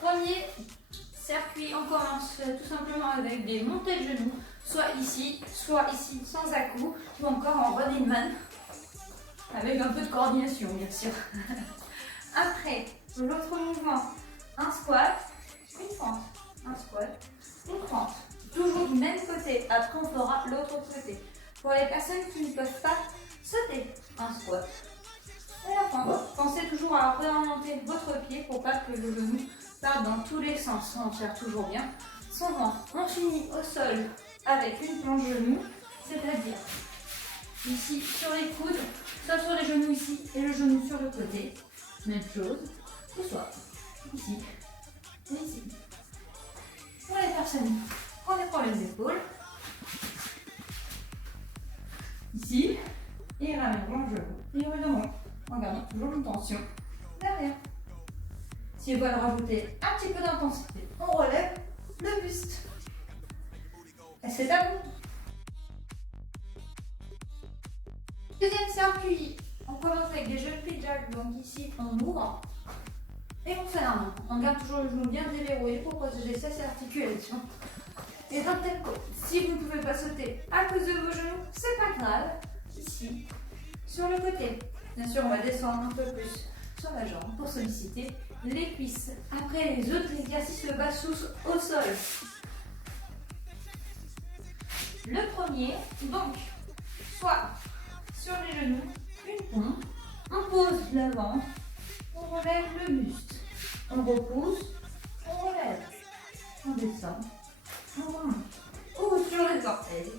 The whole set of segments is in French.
Premier circuit, on commence tout simplement avec des montées de genoux, soit ici sans à-coups, ou encore en running man, avec un peu de coordination bien sûr. Après, l'autre mouvement, un squat, une fente, un squat, une fente. Toujours du même côté, après on fera l'autre côté. Pour les personnes qui ne peuvent pas sauter, un squat. Et la fente, pensez toujours à réorienter votre pied pour pas que le genou parte dans tous les sens. On tire toujours bien son ventre. On finit au sol avec une planche genou, c'est-à-dire ici sur les coudes, soit sur les genoux ici et le genou sur le côté. Même chose, ou soit ici et ici. Pour les personnes qui ont des problèmes d'épaule, ici, et ramèneront le genou et évidemment en gardant toujours une tension derrière. Si vous veulent rajouter un petit peu d'intensité, on relève le buste. Et c'est à vous. Deuxième circuit, on commence avec des jumping jacks, donc ici on ouvre et on ferme. On garde toujours le genou bien déverrouillé pour protéger ses articulations. Et dans le tempo, si vous ne pouvez pas sauter à cause de vos genoux, c'est pas grave. Ici, sur le côté. Bien sûr, on va descendre un peu plus sur la jambe pour solliciter les cuisses. Après les autres exercices, le bas sous au sol. Le premier, donc, soit sur les genoux, une pompe, on pose l'avant, on relève le buste, on repousse, on relève, on descend, on remonte, ou sur les orteils.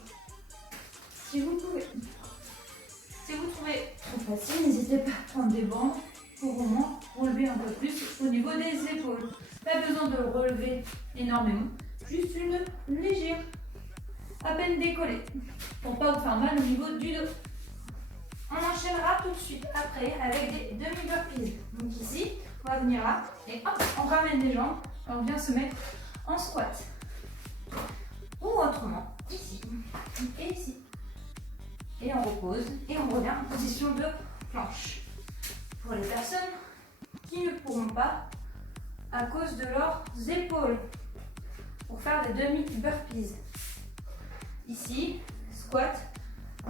Si vous pouvez. Si vous trouvez trop facile, n'hésitez pas à prendre des bandes pour au moins relever un peu plus au niveau des épaules. Pas besoin de relever énormément, juste une légère, à peine décollée, pour pas vous faire mal au niveau du dos. On enchaînera tout de suite après avec des demi-burpees. Donc ici, on va venir là et hop, on ramène les jambes et on vient se mettre en squat. Ou autrement, ici et ici. Et on repose et on revient en position de planche. Pour les personnes qui ne pourront pas à cause de leurs épaules, pour faire des demi-burpees. Ici, squat,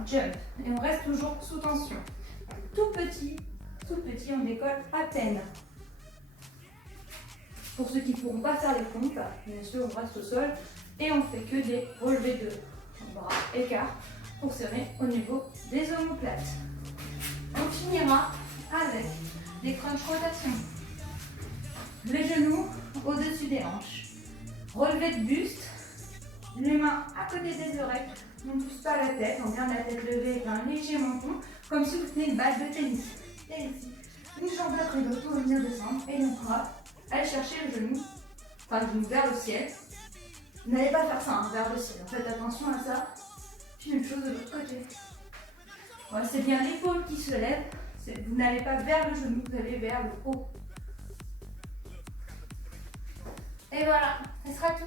jump. Et on reste toujours sous tension. Tout petit, on décolle à peine. Pour ceux qui ne pourront pas faire les pompes, bien sûr, on reste au sol et on fait que des relevés de bras écart pour serrer au niveau des omoplates. On finira avec des crunch rotations. Les genoux au-dessus des hanches. Relevé de buste, les mains à côté des oreilles. On ne pousse pas la tête, on garde la tête levée avec un léger menton, comme si vous teniez une balle de tennis. Et ici, une jambe après l'autre pour venir descendre et on va aller chercher le genou, enfin le genou vers le ciel. Vous n'allez pas faire ça hein, vers le ciel, faites attention à ça. Puis une chose de l'autre côté. Voilà, c'est bien l'épaule qui se lève, vous n'allez pas vers le genou, vous allez vers le haut. Et voilà, ce sera tout.